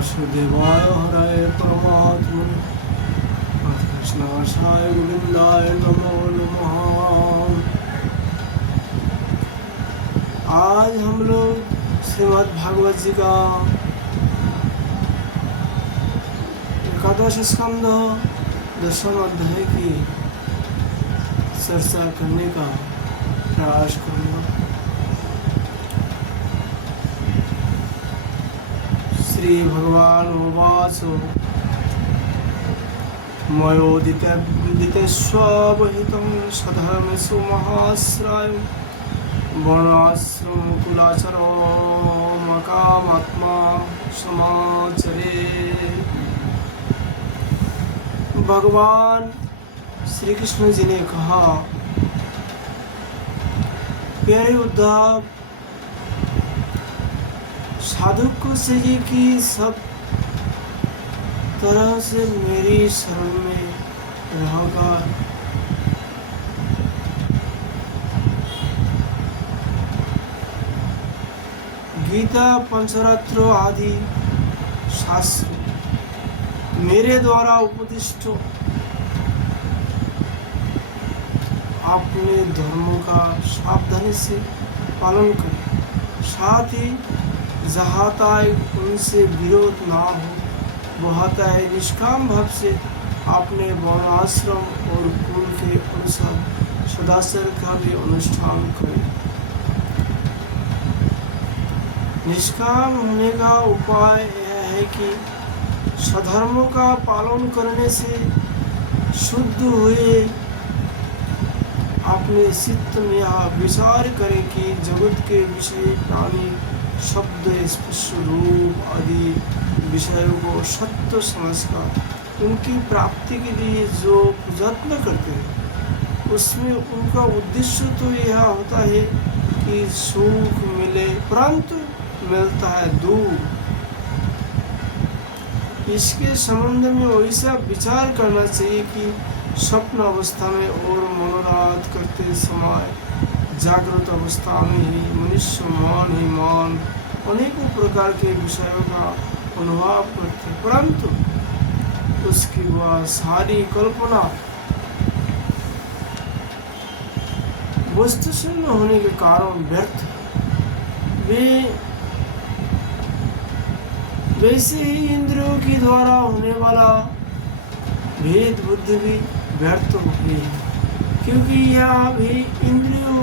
वासुदेवाय हरये परमात्मने कृष्णाय गोविंदाय नमो नमः। आज हम लोग श्रीमद् भागवत जी का एकादश स्कंद दशम अध्याय की चर्चा करने का प्रयास करूँगा। श्री भगवान उवाच मयोदितेष्वहितं सधर्मेषु महाश्रयं वर्णाश्रमकुलाचरो मकामात्मा समाचरे। भगवान श्री कृष्ण जी ने कहा, प्यारे उद्धव, साधु को चाहिए कि सब तरह से मेरी शरण में रहेगा। गीता, पंचरत्न आदि शास्त्र मेरे द्वारा उपदिष्ट अपने धर्मों का सावधानी से पालन करें, साथ ही जहाँ तक उनसे विरोध ना हो वहाँ तक निष्काम भाव से अपने वर्णाश्रम और कुल के अनुसार सदाचार का भी अनुष्ठान करें। निष्काम होने का उपाय यह है कि सधर्मों का पालन करने से शुद्ध हुए अपने चित्त में यह विचार करें कि जगत के विषय प्राणी शब्द स्पर्श रूप आदि विषयों को सत्य समझकर उनकी प्राप्ति के लिए जो प्रयत्न करते हैं उसमें उनका उद्देश्य तो यह होता है कि सुख मिले, परंतु मिलता है दूर। इसके संबंध में वैसा विचार करना चाहिए कि स्वप्न अवस्था में और मनोराथ करते समय जागृत अवस्था में ही मनुष्य मान अनेकों प्रकार के विषयों का अनुभव करते, परंतु उसकी वह सारी कल्पना वस्तुशून्य होने के कारण व्यर्थ। वैसे ही इंद्रियों के द्वारा होने वाला भेद बुद्धि भी व्यर्थ हो गई है, क्योंकि यह भी इंद्रियों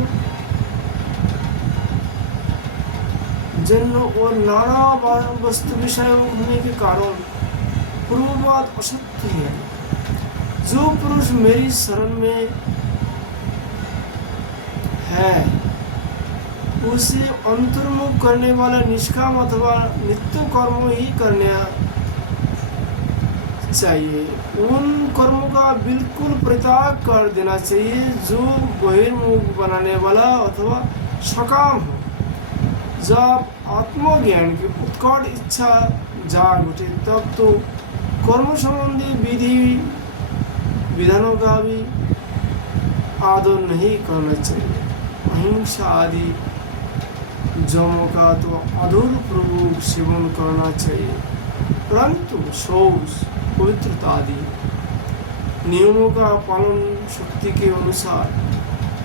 जन्म और नाना वस्तु विषय होने के कारण पूर्ववाद असत्य है। जो पुरुष मेरी शरण में है उसे अंतर्मुख करने वाला निष्काम अथवा नित्य कर्म ही करने चाहिए। उन कर्मों का बिल्कुल परित्याग कर देना चाहिए जो बहिर्मुख बनाने वाला अथवा सकाम हो। जब आत्मज्ञान की उत्कट इच्छा जाग उठे तब तो कर्म संबंधी विधि विधानों का भी आदर नहीं करना चाहिए। अहिंसा आदि जमों का तो आदरपूर्वक सेवन करना चाहिए, परंतु शौच पवित्रता आदि नियमों का पालन शक्ति के अनुसार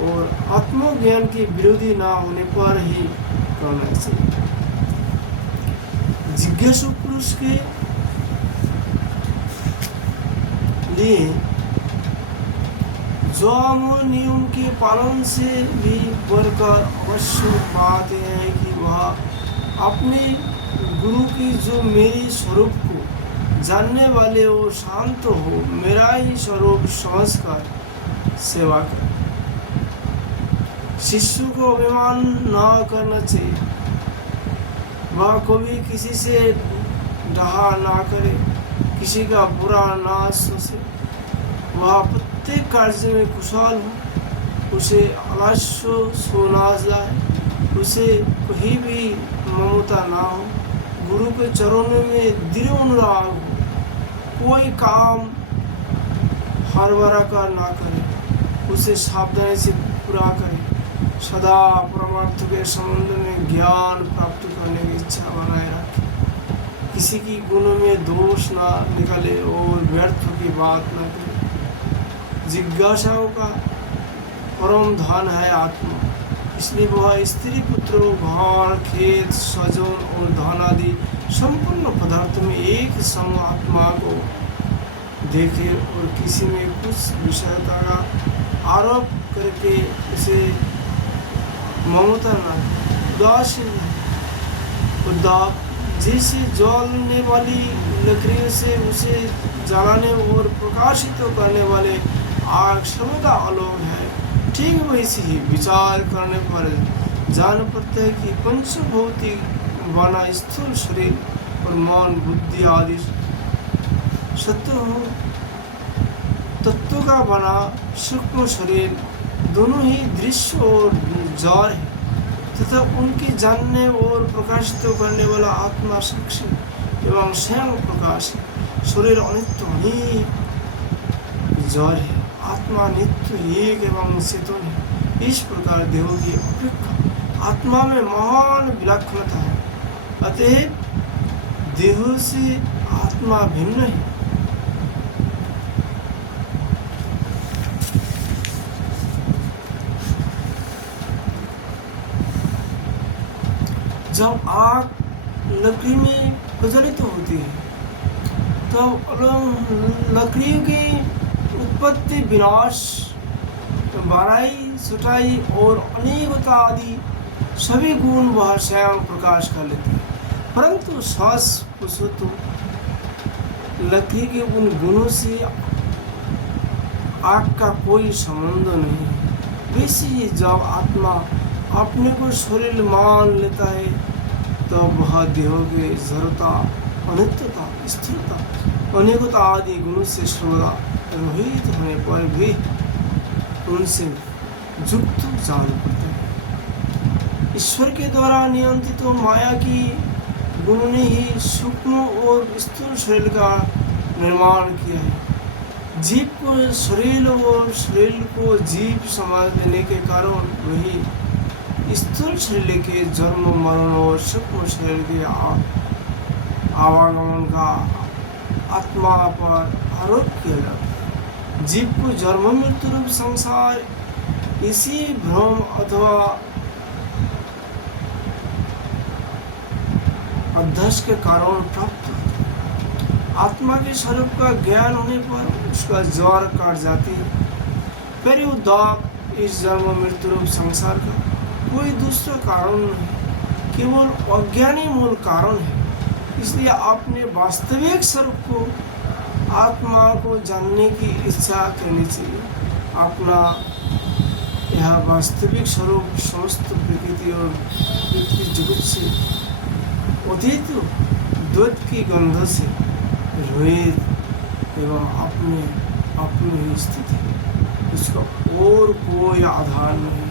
और आत्मज्ञान के विरोधी ना होने पर ही करना चाहिए। जिज्ञासु पुरुष के लिए नियम के पालन से भी बढ़कर आवश्यक बात यह है कि वह अपने गुरु की जो मेरी स्वरूप को जानने वाले हो, शांत हो, मेरा ही स्वरूप समझकर सेवा करे। शिष्य को अभिमान न करना चाहिए, वह कभी किसी से डहा ना करे, किसी का बुरा ना सोचे, वह प्रत्येक कार्य में कुशल हो, उसे आलस्य सो ना जाए, उसे कहीं भी ममता ना हो, गुरु के चरणों में दृढ़ अनुराग हो, कोई काम हरबरा कर ना करे, उसे सावधानी से पूरा करे, सदा परमार्थ के संबंध में ज्ञान प्राप्त करने की इच्छा बनाए रखे, किसी की गुणों में दोष ना निकाले और व्यर्थ की बात ना करे। जिज्ञासाओं का परम धन है आत्मा, इसलिए वह स्त्री पुत्रों, घर, खेत, स्वजन और धन आदि संपूर्ण पदार्थ में एक सम आत्मा को देखे और किसी में कुछ विषयता का आरोप करके उसे ममता न, उदासीन उदाप, जैसे जलने वाली लकड़ियों से उसे जलाने और प्रकाशित करने वाले आग सर्वदा अलग है, ठीक वैसे ही विचार करने पर जान पड़ता है कि पंचभौतिक बना स्थूल शरीर और मन, बुद्धि आदि तत्व का बना सूक्ष्म शरीर दोनों ही दृश्य और जड़ है तथा उनकी जानने और प्रकाशित करने वाला आत्मा साक्षी एवं स्वयं प्रकाश है। शरीर अनित्य अनेक जड़ है, आत्मा नित्य एक एवं चेतन है। इस प्रकार देह की अपेक्षा आत्मा में महान विलक्षणता है, अतः देह से आत्मा भिन्न है। जब आग लकड़ी में प्रज्वलित होती है तब लकड़ियों की उत्पत्ति, विनाश, बाराई, छटाई और अनेकता आदि सभी गुण वह स्वयं प्रकाश कर लेते हैं, परंतु श्वास तो लकड़ी के उन गुणों से आग का कोई संबंध नहीं है। वैसे ही जब आत्मा अपने को शरीर मान लेता है तो वह देह के जड़ता, अनित्यता, स्थिरता, अनेकता आदि गुणों से सर्वदा रहित होने पर भी उनसे युक्त जान पड़ता है। ईश्वर के द्वारा नियंत्रित तो माया की गुणों ने ही सूक्ष्म और स्थूल शरीर का निर्माण किया है। जीव को शरीर और शरीर को जीव समझ लेने के कारण वही स्थूल शरीर के जन्म, मरण और सूक्ष्म शरीर के आवागमन का आत्मा पर आरोप किया जाता। जीव को जन्म मृत्यु रूप संसार इसी भ्रम अथवा अध्यक्ष के कारण प्राप्त होता। आत्मा के स्वरूप का ज्ञान होने पर उसका जड़ काट जाती है। फिर उद्धार इस जन्म मृत्यु रूप संसार का कोई दूसरा कारण नहीं, केवल अज्ञानी मूल कारण है। इसलिए अपने वास्तविक स्वरूप को, आत्मा को जानने की इच्छा करनी चाहिए। अपना यह वास्तविक स्वरूप समस्त प्रकृति और पृथ्वी जगत से अतीत द्वैत की गंध से रहित एवं अपनी ही स्थिति, इसका और कोई आधार नहीं।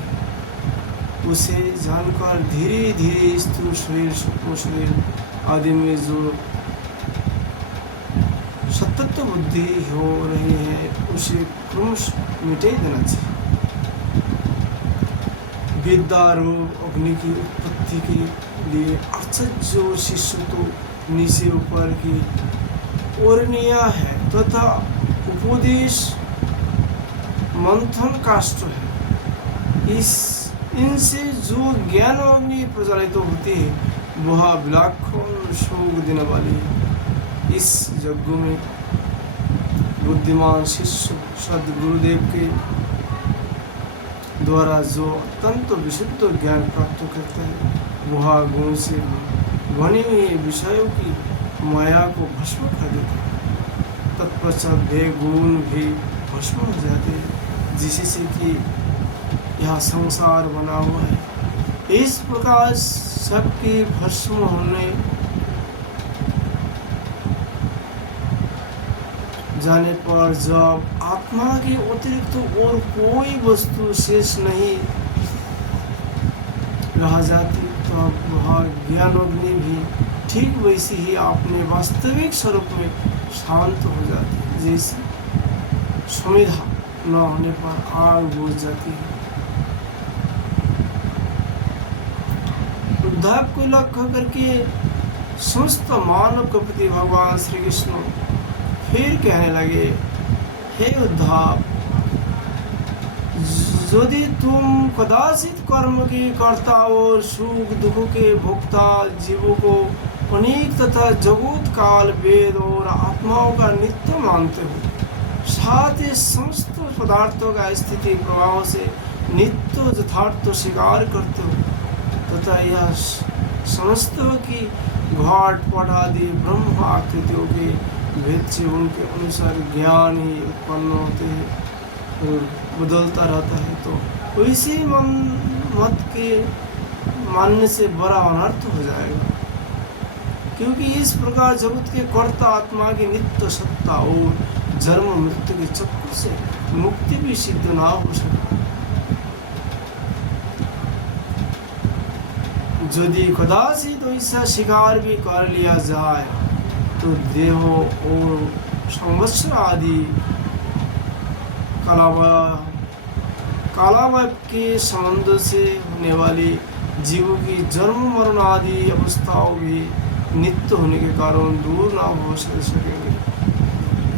उसे जानकर धीरे धीरे स्थूल शरीर, सूक्ष्म शरीर आदि में जो सतत बुद्धि हो रही है उसे क्रमशः मिटा देना चाहिए। विद्या रूप अग्नि की उत्पत्ति के लिए आचार्य शिष्य तो नीचे ऊपर की ओरनिया है तथा उपदेश मंथन काष्ठ है। इनसे जो ज्ञान अग्नि प्रज्वलित होती है वह विलक्षण सुख देने वाली है। इस यज्ञ में बुद्धिमान शिष्य सदगुरुदेव के द्वारा जो अत्यंत विशुद्ध ज्ञान प्राप्त करता है वह गुण से बने हुए विषयों की माया को भस्म कर देता है। तत्पश्चात वे गुण भी भस्म हो जाते हैं, जिससे कि यह संसार बना हुआ है। इस प्रकार सबके भस्म होने जाने पर जब आत्मा के अतिरिक्त और कोई वस्तु शेष नहीं रह जाती तब वह ज्ञान अग्नि भी ठीक वैसे ही अपने वास्तविक स्वरूप में शांत हो जाती है, जैसे समिधा न होने पर आग बुझ जाती है। उद्धव को लक्ष्य करके समस्त मानव के प्रति भगवान श्री कृष्ण फिर कहने लगे, हे उद्धव, यदि तुम कदाचित कर्म के कर्ता और सुख दुख के भोक्ता जीवों को अनेक तथा जगत काल वेद और आत्माओं का नित्य मानते हो, साथ ही समस्त पदार्थों का स्थिति प्रभाव से नित्य यथार्थ स्वीकार करते हो, तथा यह समस्त की घाट पट आदि ब्रह्म आकृतियों के भेद से उनके अनुसार ज्ञान ही उत्पन्न होते हैं और बदलता रहता है, तो इसी मत के मानने से बड़ा अनर्थ हो जाएगा, क्योंकि इस प्रकार जगत के कर्ता आत्मा की नित्य सत्ता और जन्म मृत्यु के चक्र से मुक्ति भी सिद्ध ना हो सके। यदि कदाचित ऐसा स्वीकार भी कर लिया जाए तो देह और संवत्सर आदि कालावय के संबंध से होने वाली जीवों की जन्म मरण आदि अवस्थाओं भी नित्य होने के कारण दूर ना हो सकेंगे,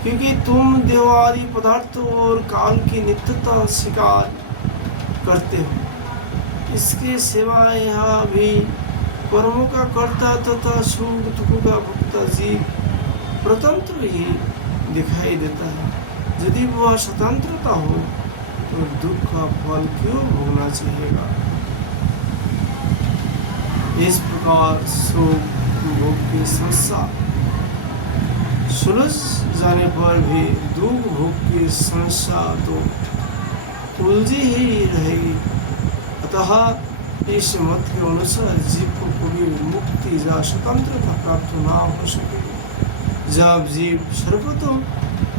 क्योंकि तुम देह आदि पदार्थ और काल की नित्यता स्वीकार करते हो। इसके सिवा यहाँ भी कर्मों का कर्ता तथा सुख दुख का भोक्ता जीव स्वतंत्र ही दिखाई देता है। यदि वह स्वतंत्रता हो तो दुख का फल क्यों भोगना चाहिएगा। इस प्रकार सुख भोग की समस्या सुलझ जाने पर भी दुख भोग की समस्या तो उलझी ही रहेगी। अतः इस मत के अनुसार जीव को कभी मुक्ति या स्वतंत्रता प्राप्त ना हो सकेगी। जब जीव सर्वतों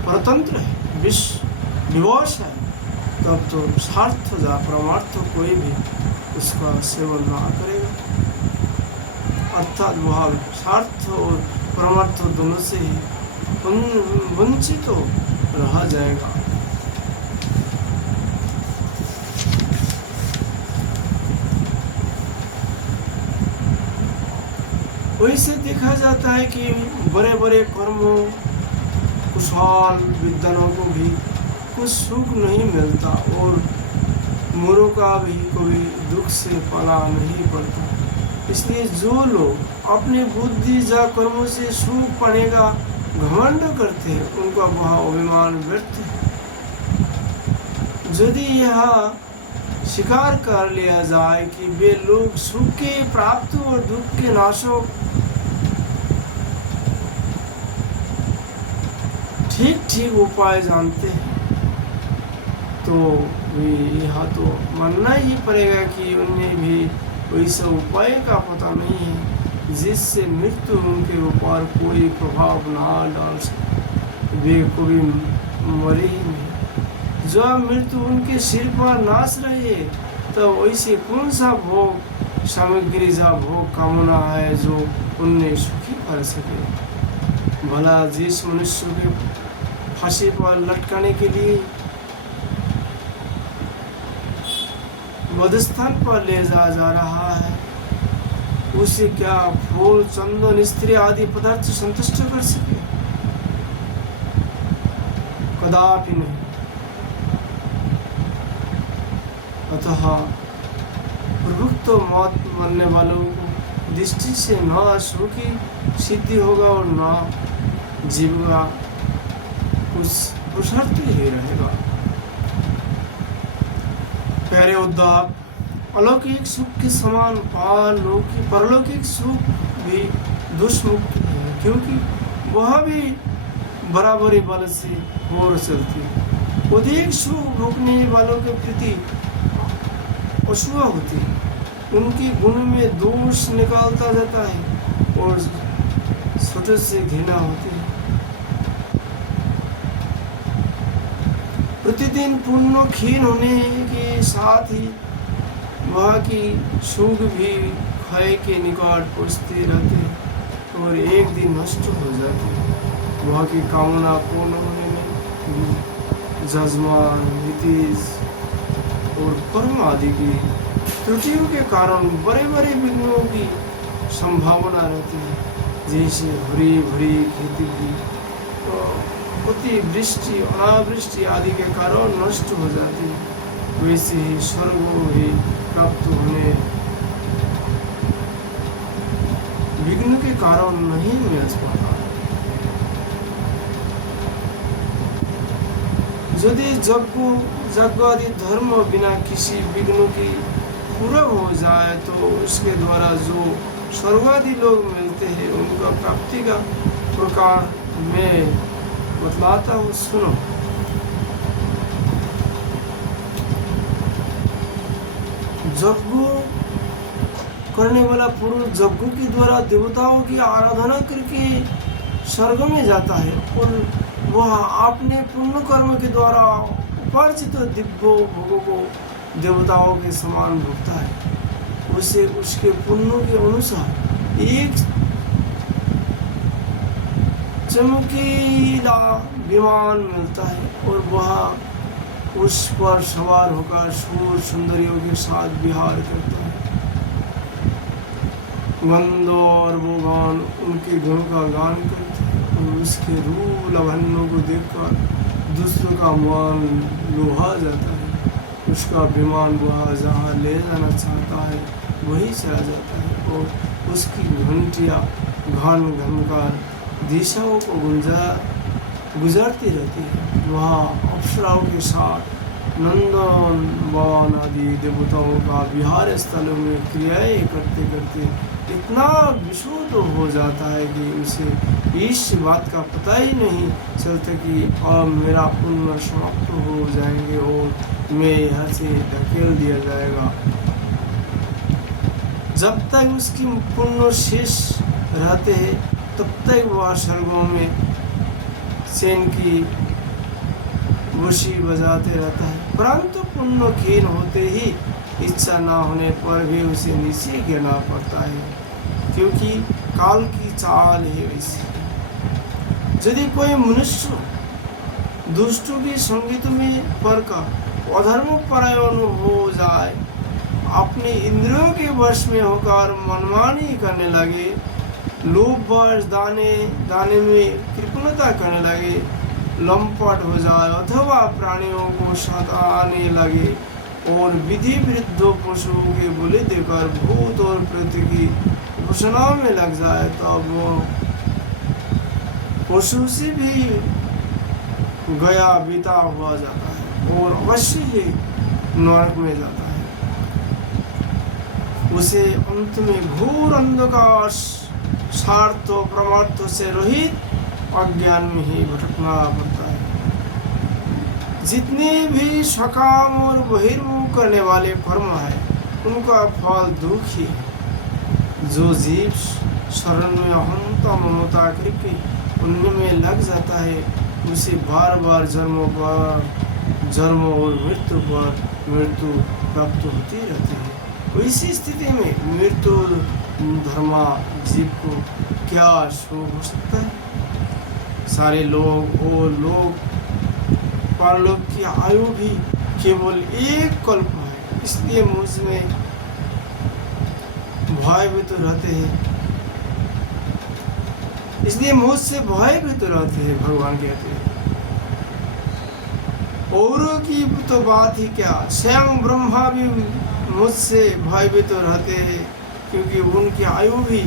परतंत्र है, विवश है, तब तो स्वार्थ या परमार्थ कोई भी उसका सेवन ना करेगा, अर्थात वह स्वार्थ और परमार्थ दोनों से ही वंचित तो रहा जाएगा। वैसे देखा जाता है कि बड़े बड़े कर्मों कुशल विद्वानों को भी कुछ सुख नहीं मिलता और मूढ़ों का भी कभी दुख से पाला नहीं पड़ता। इसलिए जो लोग अपनी बुद्धि या कर्मों से सुख पाने का घमंड करते हैं, उनका वह अभिमान व्यर्थ है। यदि यह स्वीकार कर लिया जाए कि वे लोग सुख के प्राप्त और दुख के नाशों ठीक उपाय जानते हैं, तो यह तो मानना ही पड़ेगा कि उन्हें भी वैसा उपाय का पता नहीं है जिससे मृत्यु उनके ऊपर कोई प्रभाव ना डाल सके। वे कभी मरे ही नहीं। जब मृत्यु उनके सिर पर नाच रहे तो वैसे कौन सा भोग सामग्री या भोग कामना है जो उन्हें सुखी कर सके। भला जिस मनुष्य के फांसी पर लटकाने के लिए वधस्थान पर ले जा रहा है, उसे क्या फूल चंदन स्त्री आदि पदार्थ संतुष्ट कर सके? कदापि नहीं। अतः प्रभुक्त मत मानने वालों को दृष्टि से न सुख की सिद्धि होगा और न जीव का कुछ पुरुषार्थ ही रहेगा। प्यारे उद्धव, अलौकिक सुख के समान परलौकिक सुख भी दुष्मुक्त है, क्योंकि वह भी बराबरी बल से और चलती है। अधिक सुख भोगने वालों के प्रति असूया होती है, उनके गुण में दोष निकालता जाता है और छोटे से घृणा होती है। प्रतिदिन पुण्य क्षीण होने के साथ ही वह की सुख भी क्षय के निकट पहुँचते रहते हैं और एक दिन नष्ट हो जाते हैं। वह की कामना पूर्ण होने में जजमान, नीतिश और कर्म आदि की त्रुटियों के कारण बड़े बड़े विघ्नों की संभावना रहती है। जैसे हरी भरी खेती भी तो अतिवृष्टि अनावृष्टि आदि के कारण नष्ट हो जाती है, वैसे ही स्वर्ग भी प्राप्त होने विघ्न के कारण नहीं मिल पाता। यदि यज्ञ आदि धर्म बिना किसी विघ्न की पूरा हो जाए तो उसके द्वारा जो स्वर्गादि लोग मिलते हैं उनका प्राप्ति का प्रकार में बतलाता हूँ, सुनो। यज्ञ करने वाला पुरुष यज्ञ के द्वारा देवताओं की आराधना करके स्वर्ग में जाता है और वह अपने पुण्य कर्म के द्वारा उपार्जित दिव्य भोगों को देवताओं के समान भोगता है। उसे उसके पुण्यों के अनुसार एक चमकीला विमान मिलता है और वह उस पर सवार होकर सूर सुंदरियों के साथ विहार करता है। गंधर्व वो गान उनके गुण का गान करते हैं और उसके रूप लावण्यों को देखकर दूसरों का मन लोहा जाता है। उसका विमान वह जहाँ ले जाना चाहता है वही चला जाता है और उसकी घंटियाँ घन घन कर दिशाओं को गुजरती रहती है। वहाँ अप्सराओं के साथ नंदन वन आदि देवताओं का विहार स्थलों में क्रियाएं करते करते इतना विशुद्ध हो जाता है कि उसे इस बात का पता ही नहीं चलता कि अब मेरा पुण्य समाप्त हो जाएंगे और मैं यहाँ से धकेल दिया जाएगा। जब तक उसकी पुण्य शेष रहते हैं तब तक वह स्वर्गों में सेन की खुशी बजाते रहता है, परंतु पुण्य क्षीण होते ही इच्छा ना होने पर भी उसे नीचे गिरना पड़ता है, क्योंकि काल की चाल है वैसी। यदि कोई मनुष्य दुष्टों की संगत में पड़कर अधर्म परायण हो जाए, अपने इंद्रियों के वश में होकर मनमानी करने लगे, लोभ वश दाने में कृपणता करने लगे, लंपट हो जाए अथवा प्राणियों को सताने लगे और विधि विरुद्ध पशुओं के बलि देकर भूत और प्रेत की उपासना में लग जाए, तब वो पशु से भी गया बीता हुआ जाता है और अवश्य ही नरक में जाता है। उसे अंत में घोर अंधकार स्वार्थ परमार्थ से रहित अज्ञान में ही भटकना पड़ता है। जितने भी सकाम और बहिर्मुख करने वाले कर्म है उनका फल दुख ही है। जो जीव शरण में अहंता ममता करके उनमें लग जाता है उसे बार बार जन्म और मृत्यु पर मृत्यु प्राप्त होती रहती है। इसी स्थिति में मृत्यु धर्मा जीव को क्या शोक हो सकता है। सारे लोग और लोग परलोक की आयु भी केवल एक कल्प है, इसलिए मुझमें भयभीत रहते हैं, इसलिए मुझसे भयभीत रहते हैं। भगवान कहते हैं औरों की तो बात ही क्या, स्वयं ब्रह्मा भी मुझसे भयभीत रहते हैं, क्योंकि उनकी आयु भी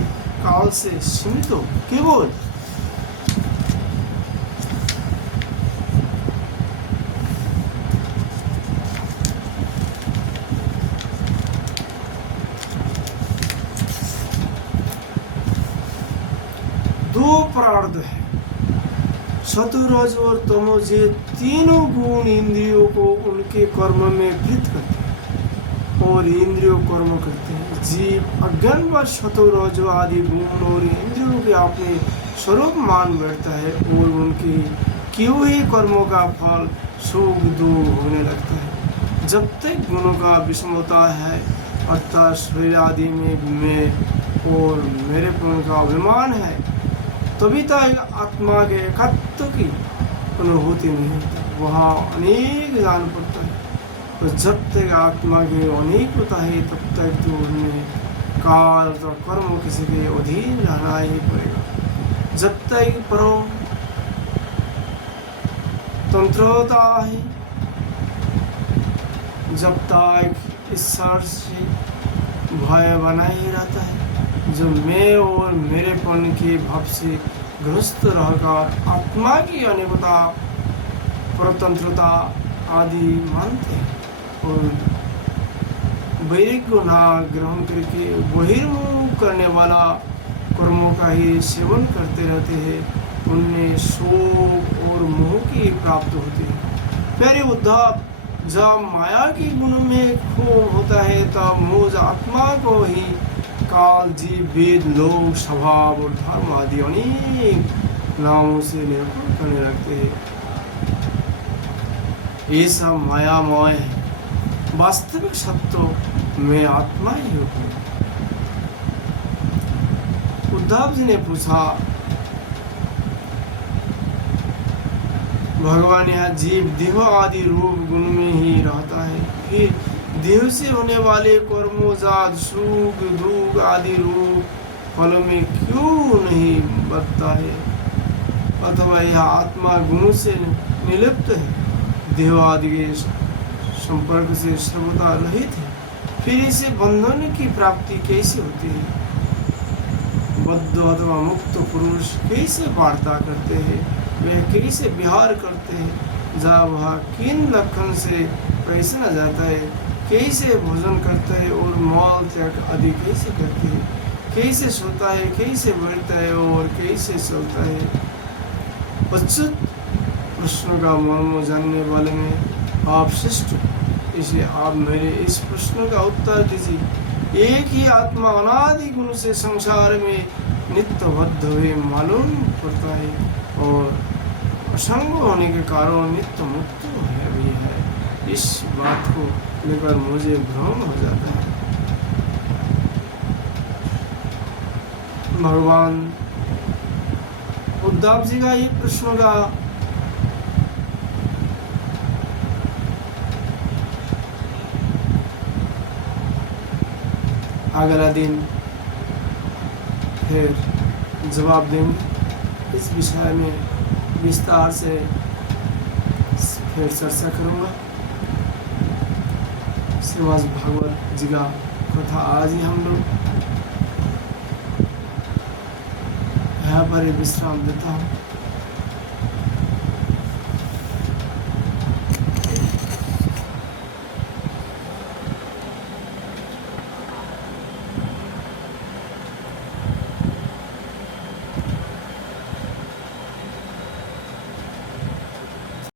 काल से सीमित हो। केवल दो प्रार्थ है, सतुरज और तमोज, ये तीनों गुण इंद्रियों को उनके कर्म में प्रीत करते हैं और इंद्रियों कर्म करते हैं। जीव अज्ञान व सतुरज आदि गुण और इंद्रियों के अपने स्वरूप मान बैठता है और उनके किए हुए कर्मों का फल सुख दुख होने लगता है। जब तक गुणों का विषमता है अर्थात शरीर आदि में मैं और मेरेपन का अभिमान है, तभी तक आत्मा के एकत्व की अनुभूति नहीं होती, वहाँ अनेक जान पड़ता है। तो जब तक आत्मा की अनेक होता है तब तक तो उनमें काल तो कर्म किसी के अधीन रहना ही पड़ेगा। जब तक परम तंत्रता है, जब तक ईश्वर से भय बना ही रहता है, जो मैं और मेरेपन के भाव से ग्रस्त रहकर आत्मा की अनेकता, परतंत्रता आदि मानते हैं और वैराग्य ना ग्रहण करके बहिर्मुख करने वाला कर्मों का ही सेवन करते रहते हैं, उनमें शोक और मोह की प्राप्त होती है। प्यारे उद्धव, जब माया के गुण में खो होता है तब मुझ आत्मा को ही काल, जीव, वेद, लोक, स्वभाव और धर्म आदि अनेक नामों से निरूपण करने लगते हैं। ये सब मायामय है, वास्तविक सत्य में आत्मा ही हूँ। उद्धव जी ने पूछा, भगवान यहाँ जीव देह आदि रूप गुण में ही रहता है, फिर देह से होने वाले कर्मों, जात, सुख, दुख आदि रूप फलों में क्यों नहीं बदता है? अथवा यह आत्मा गुण से निलिप्त है, देह आदि के संपर्क से सर्वदा रहित है, फिर इसे बंधन की प्राप्ति कैसे होती है? बद्ध अथवा मुक्त पुरुष कैसे वार्ता करते हैं, वे कैसे विहार करते हैं, जब वह किन लक्षण से कैसे न जाता है, कैसे भोजन करता है और मल त्याग आदि कैसे करते हैं, कैसे सोता है, कैसे बैठता है और कैसे चलता है। अच्युत प्रश्न का मर्म जानने वाले में आप श्रेष्ठ, इसलिए आप मेरे इस प्रश्न का उत्तर दीजिए। एक ही आत्मा अनादि गुण से संसार में नित्यबद्ध हुए मालूम पड़ता है और असंग होने के कारण नित्य मुक्त भी है। इस बात को लेकर मुझे भ्रम हो जाता है। भगवान उद्धव जी का ये प्रश्न का अगला दिन फिर जवाब देंगे। इस विषय में विस्तार से फिर चर्चा करूँगा। श्रीमद् भागवत जी का कथा आज ही हम लोग यहाँ पर विश्राम देता हूँ।